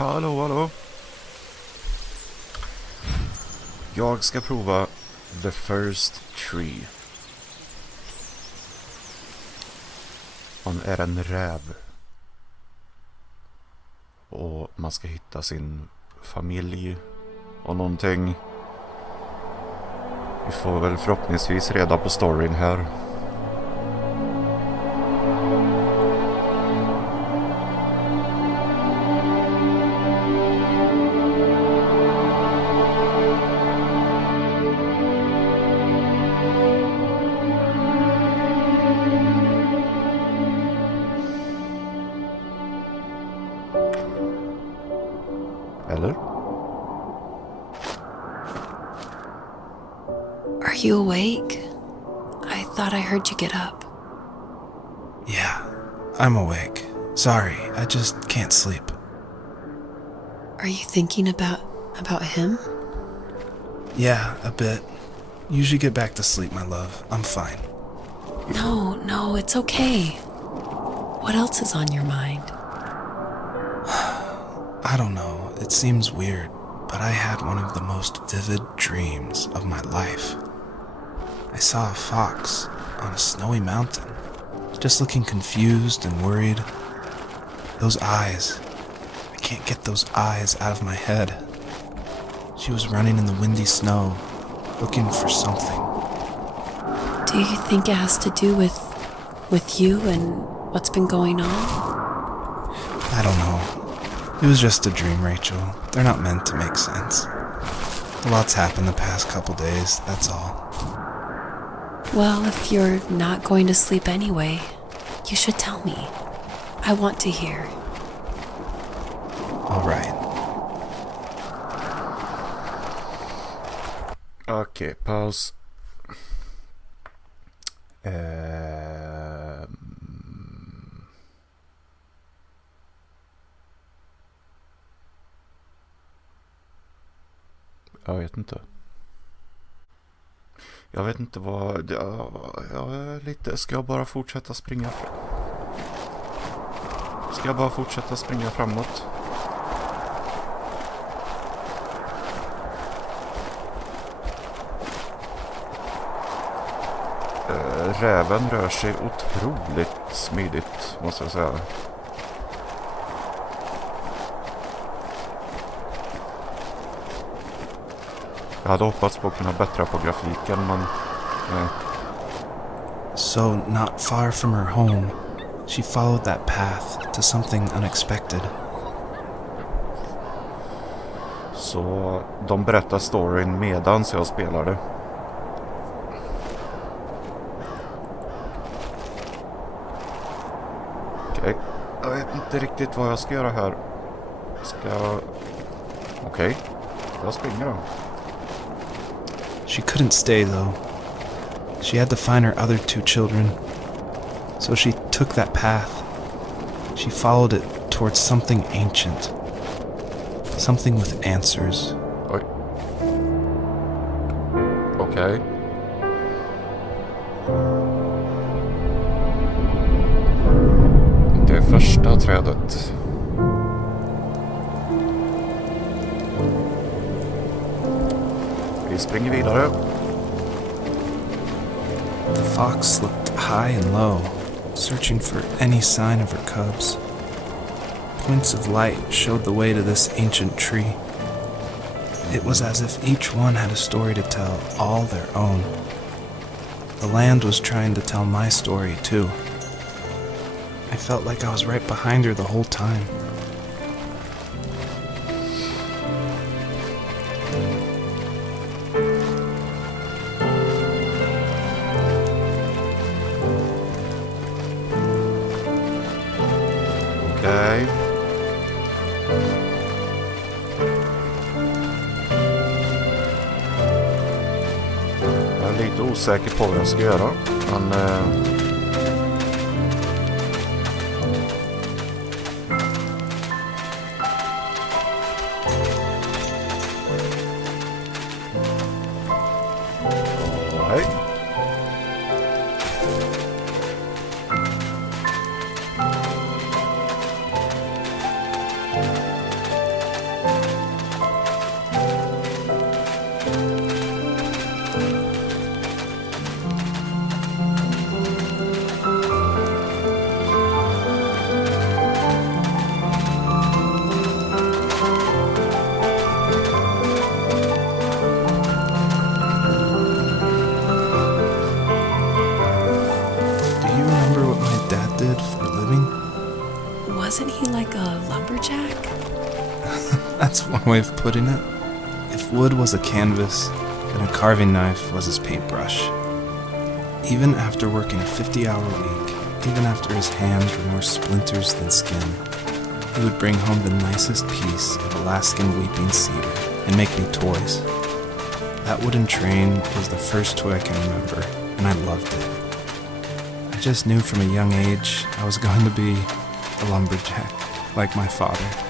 Hallå, hallå. Jag ska prova The First Tree. Man är en räv. Och man ska hitta sin familj och någonting. Vi får väl förhoppningsvis reda på storyn här. Eller? Are you awake? I thought I heard you get up. Yeah, I'm awake. Sorry, I just can't sleep. Are you thinking about him? Yeah, a bit. You should get back to sleep, my love. I'm fine. No, it's okay. What else is on your mind? I don't know, it seems weird, but I had one of the most vivid dreams of my life. I saw a fox on a snowy mountain, just looking confused and worried. Those eyes, I can't get those eyes out of my head. She was running in the windy snow, looking for something. Do you think it has to do with you and what's been going on? I don't know. It was just a dream, Rachel. They're not meant to make sense. A lot's happened the past couple days, that's all. Well, if you're not going to sleep anyway, you should tell me. I want to hear. All right. Okej, paus. Jag vet inte vad... Jag är lite... Ska jag bara fortsätta springa? Ska jag bara fortsätta springa framåt? Räven rör sig otroligt smidigt, måste jag säga. Jag hade hoppats på att kunna bättra på grafiken, men... So, not far from her home, she followed that path to something unexpected. Så de berättar storyn medans jag spelade. Okej. Jag vet inte riktigt vad jag ska göra här. Okej. Jag springer då. She couldn't stay, though. She had to find her other 2 children. So she took that path. She followed it towards something ancient. Something with answers. Oj. Okej. Det första trädet. Vi springer vidare. The fox looked high and low, searching for any sign of her cubs. Points of light showed the way to this ancient tree. It was as if each one had a story to tell, all their own. The land was trying to tell my story, too. I felt like I was right behind her the whole time. Okej. Jag är lite osäker på vad jag ska göra. Men... Nej. one way of putting it. If wood was a canvas, then a carving knife was his paintbrush. Even after working a 50-hour week, even after his hands were more splinters than skin, he would bring home the nicest piece of Alaskan weeping cedar and make me toys. That wooden train was the first toy I can remember, and I loved it. I just knew from a young age I was going to be a lumberjack, like my father.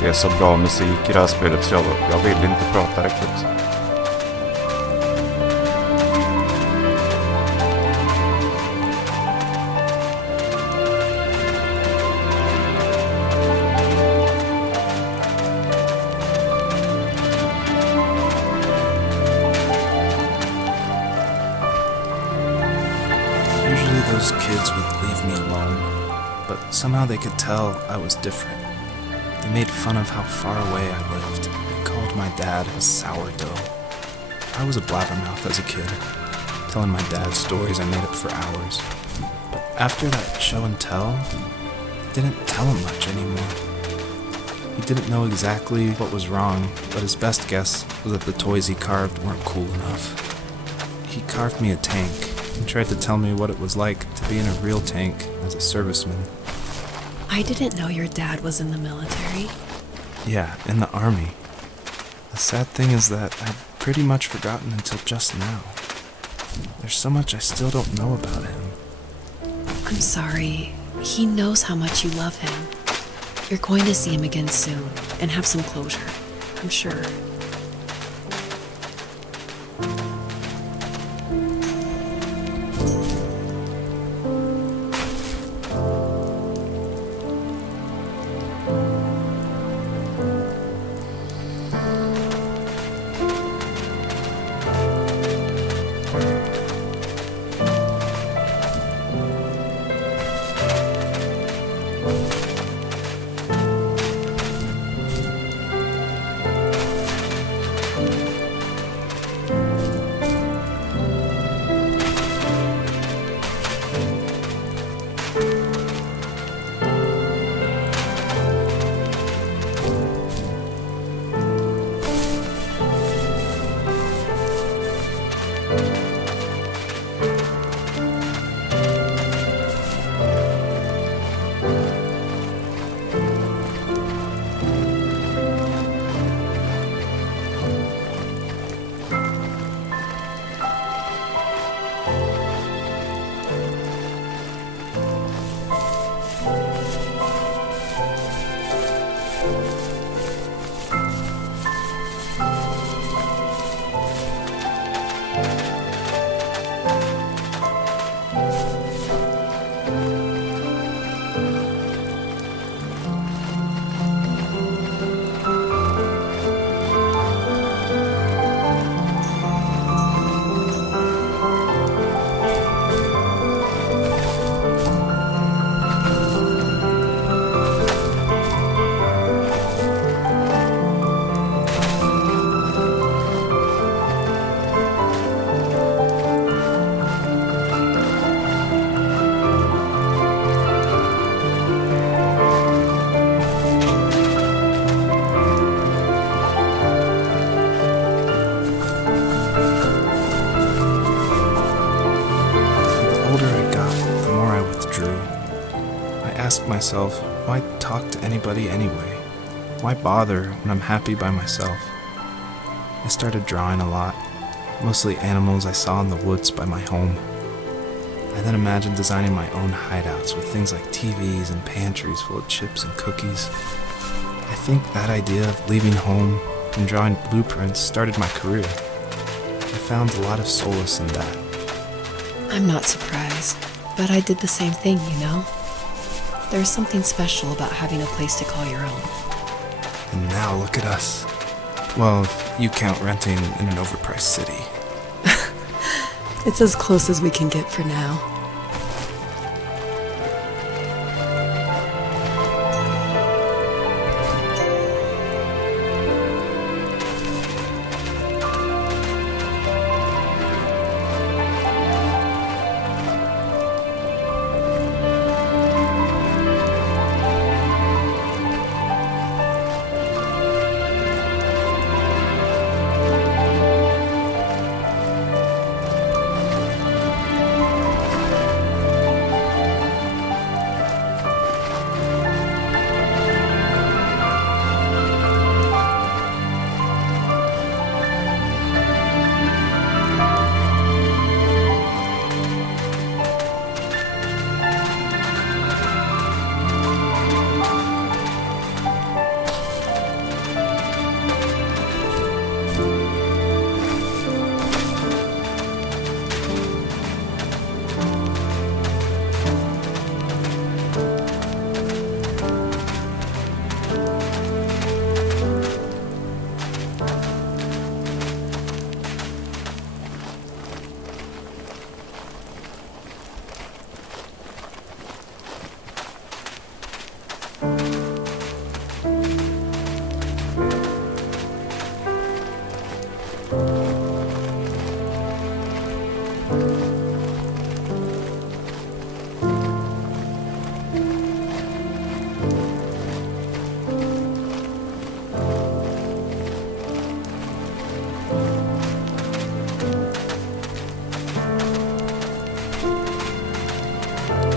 Det är så bra musik i det här spelet så jag vill inte prata riktigt. Usually those kids would leave me alone, but somehow they could tell I was different. They made fun of how far away I lived. They called my dad a sourdough. I was a blabbermouth as a kid, telling my dad stories I made up for hours. But after that show and tell, I didn't tell him much anymore. He didn't know exactly what was wrong, but his best guess was that the toys he carved weren't cool enough. He carved me a tank and tried to tell me what it was like to be in a real tank as a serviceman. I didn't know your dad was in the military. Yeah, in the army. The sad thing is that I'd pretty much forgotten until just now. There's so much I still don't know about him. I'm sorry. He knows how much you love him. You're going to see him again soon and have some closure, I'm sure. asked myself, why talk to anybody anyway? Why bother when I'm happy by myself? I started drawing a lot, mostly animals I saw in the woods by my home. I then imagined designing my own hideouts with things like TVs and pantries full of chips and cookies. I think that idea of leaving home, and drawing blueprints started my career. I found a lot of solace in that. I'm not surprised, but I did the same thing, you know? There's something special about having a place to call your own. And now look at us. Well, if you count renting in an overpriced city. It's as close as we can get for now.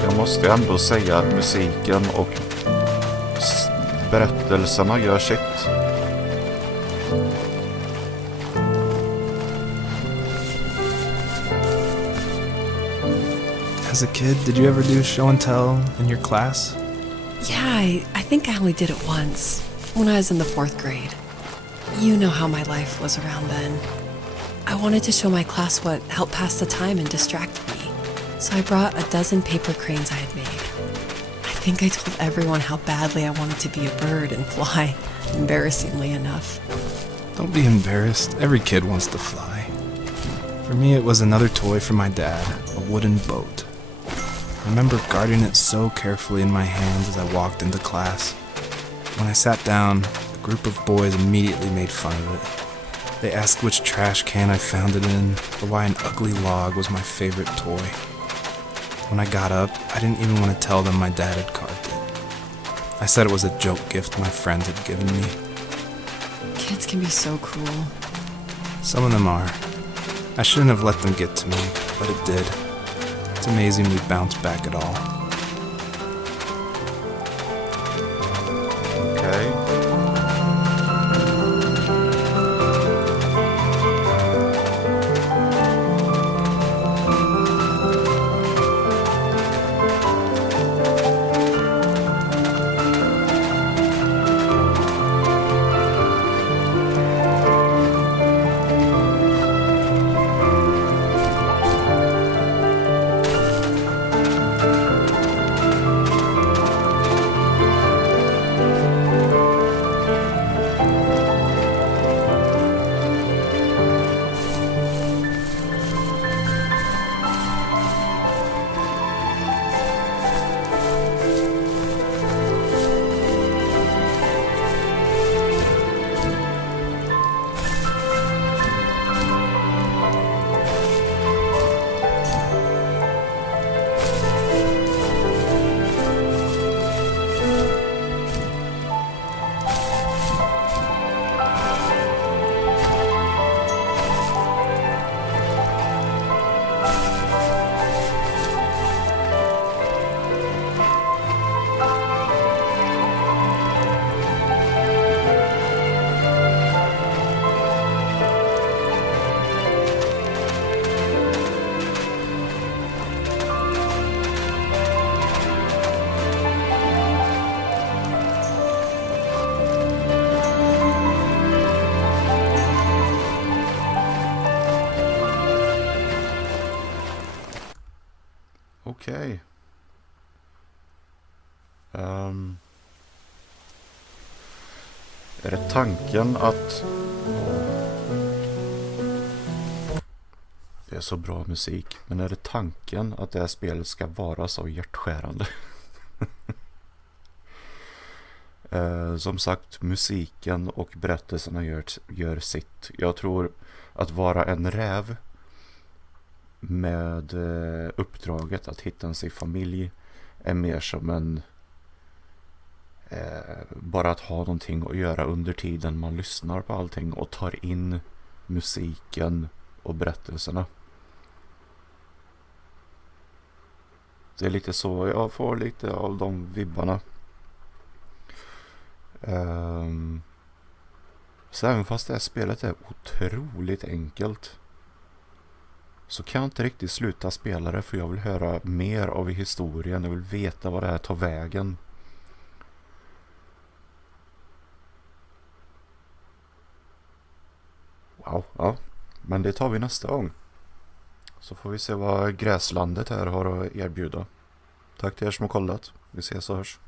Jag måste ändå säga att musiken och berättelserna gör sitt. As a kid, did you ever do show and tell in your class? Yeah, I think I only did it once, when I was in the 4th grade. You know how my life was around then. I wanted to show my class what helped pass the time and distracted me. So I brought a dozen paper cranes I had made. I think I told everyone how badly I wanted to be a bird and fly, embarrassingly enough. Don't be embarrassed. Every kid wants to fly. For me, it was another toy from my dad, a wooden boat. I remember guarding it so carefully in my hands as I walked into class. When I sat down, a group of boys immediately made fun of it. They asked which trash can I found it in, or why an ugly log was my favorite toy. When I got up, I didn't even want to tell them my dad had carved it. I said it was a joke gift my friends had given me. Kids can be so cruel. Some of them are. I shouldn't have let them get to me, but it did. It's amazing we bounced back at all. Okay. Okej. Är det tanken att... Det är så bra musik. Men är det tanken att det här spelet ska vara så hjärtskärande? Som sagt, musiken och berättelserna gör sitt. Jag tror att vara en räv med uppdraget att hitta sin familj är mer som en bara att ha någonting att göra under tiden man lyssnar på allting och tar in musiken och berättelserna. Det är lite så jag får lite av de vibbarna. Så även fast det här spelet är otroligt enkelt så kan jag inte riktigt sluta spela det, för jag vill höra mer av historien. Jag vill veta vad det här tar vägen. Wow, ja. Men det tar vi nästa gång. Så får vi se vad gräslandet här har att erbjuda. Tack till er som har kollat. Vi ses och hörs.